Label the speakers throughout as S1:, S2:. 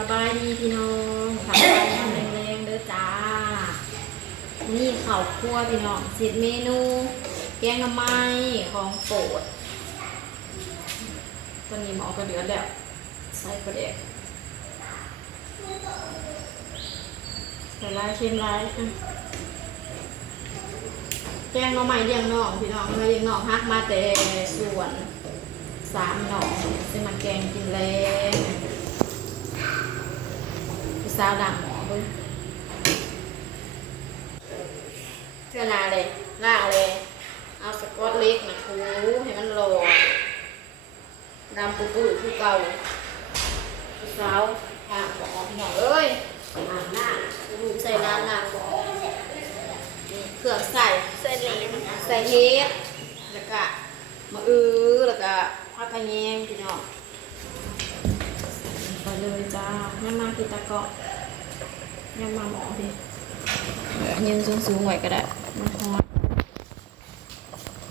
S1: สบายดีพี่น้องผักไทยทำแรงๆเด้อจ้า นี่ข้าวคั่วพี่น้องสิบเมนูแกงน่อไม้ของโปรดตอนนี้หมอก็เดือดแล้วใส่ประเด็กใส่ลายเค็มลายแกงน่อไม้เลี้ยงน้องพี่น้องเลี้ยงน้องฮักมาแต่ส่วนสามหน่องจะมาแกงกินแรงพี่ สาวดังหมอเบิ้งเสื้อนาเลยล่างเลย เอาสกอตเล็กนะครูให้มันโลดำปุปุยคือเก่าพี่สาวทางหมอพี่น้องเอ้ยอ่างหน้าดูใส่น้ำหน้าหมอเครื่องใส่
S2: ใส่เลม
S1: ใส่เฮ็ดแล้วก็มะอื้อแล้วก็ผักกระเยงพี่น้องไปเลยจ้ายังมาพี่ตะกาะ ยังมาหมอพี่เดี๋ยวยืนสูงๆไว้ก็ได้มันฮอด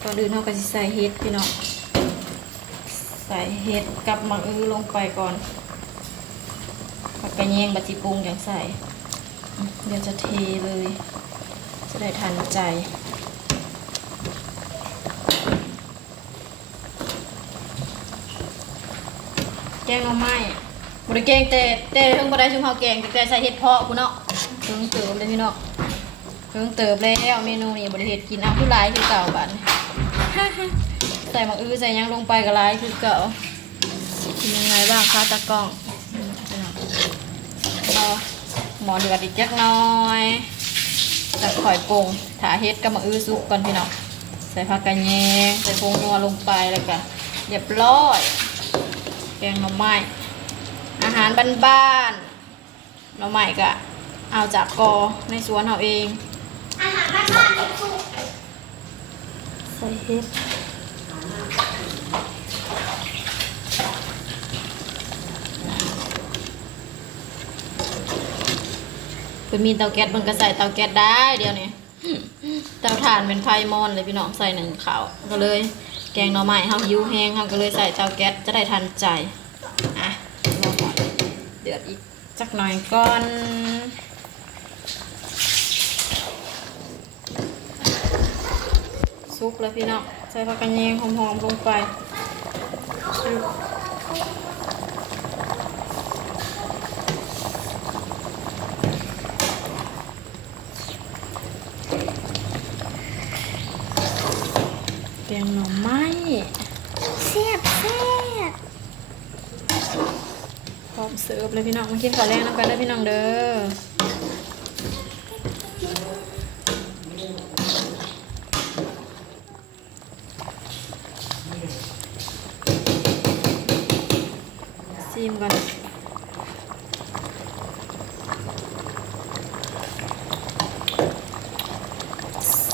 S1: ก่อนอื่นเราก็สิใส่เฮ็ดพี่น้องใส่เฮ็ดกับมะอื้อลงไปก่อนผักกระเยงบัจิปรุงอย่างใส่ เดี๋ยวจะเทเลย จะได้ทันใจแกงหน่อไม้ บริแกงแต่แต่เพิ่งบ่ได้ชุมเฮาแกงแต่ใส่เห็ดเพาะกูเนาะเพิ่งเติมเลยพี่เนาะเพิ่งเติมแล้วเมนูนี้บ่ได้เฮ็ดกินเอาคือหลายคือเก่าบัดใส่หมกอื้อใส่ยังลงไปก็หลายคือเก่าเป็นยังไงบ้างคะตากล้องอืมพี่น้องรอหมอเดือดอีกจักน่อยแต่ข่อยปรุงถาเฮ็ดกับหมกอื้อสุกก่อนพี่น้องใส่ผักกระแยงใส่ผงนัวลงไปแล้วก็เรียบร้อยแกงหน่อไม้ อาหารบ้านๆหน่อไม้ก็เอาจากกอในสวนเอาเอง
S2: อาหารบ้านๆสุก
S1: ใส่เห็ดเป็นมีเตาแก๊สมันก็ใส่เตาแก๊สได้เดี๋ยวนี้เตาถ่านเป็นไฟมอนเลยพี่น้องใส่หนึ่งขาวก็เลย แกงหน่อไม้เฮาหิวแห้งเฮาก็เลยใส่เตาแก๊สจะได้ทันใจอะรอก่อนเดือดอีกจักหน่อยก่อนซุปแล้วพี่น้องใส่ผักกระเยงหอมๆลงไปแกงหน่อไม้
S2: เสียบเสียบ
S1: พร้อมเสิร์ฟเลยพี่น้องมากินข้าวแรงน้ำกันได้พี่น้องเด้อซิมก่อน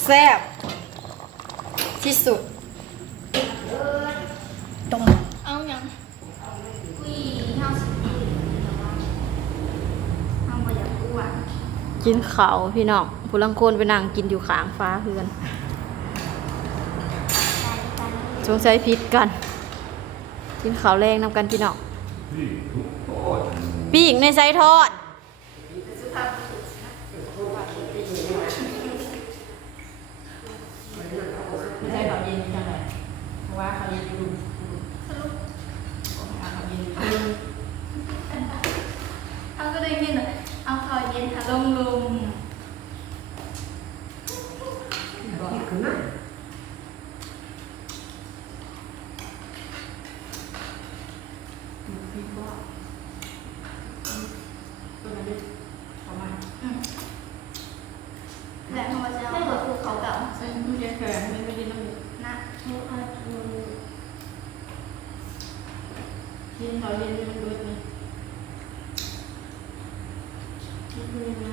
S1: แซ่บที่สุด
S2: ตรงเอาอย่างอุ้ยห้าสิบปีทำมาอย่างอ้วน
S1: กินเขาวพี่น้องผู้ลังคนไปนั่งกินอยู่ขางฟ้าเพื่อนสงสัยพิษกัน กินข้าวแรงนำกันพี่น้องปีกในไซทอดไม่ใช่ข้าวเย็นจังเลยเพราะว่าข้าวเย็นดู
S2: เขาก็ได้ยินเลยเอาคอยเย็นทะลงลุม
S1: ประมาณ
S2: และเขาจะเอาหัวภูเขาเก่า
S1: ใช่ไม่ได้แข็งไม่ได้น้ำ
S2: นะ
S1: กินข้าเย็นมันเบิดนี่นี่คือยั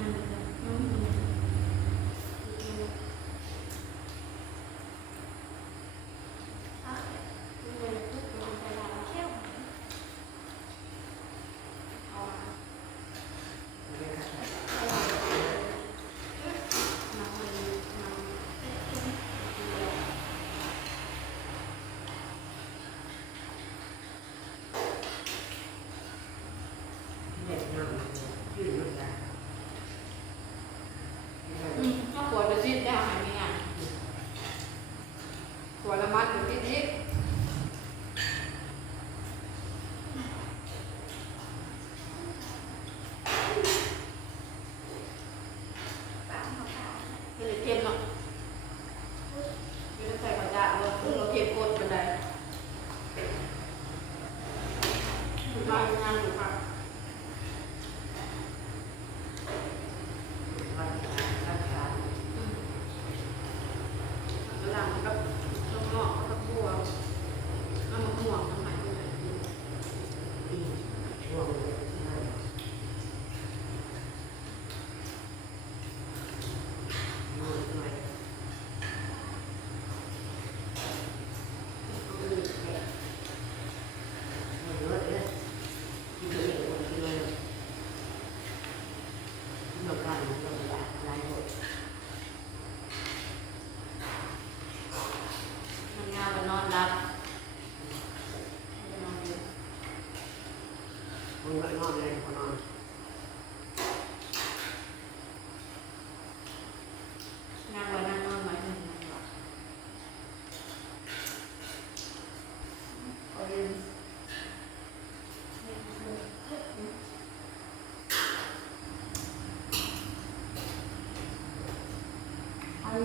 S2: เอา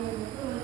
S3: เ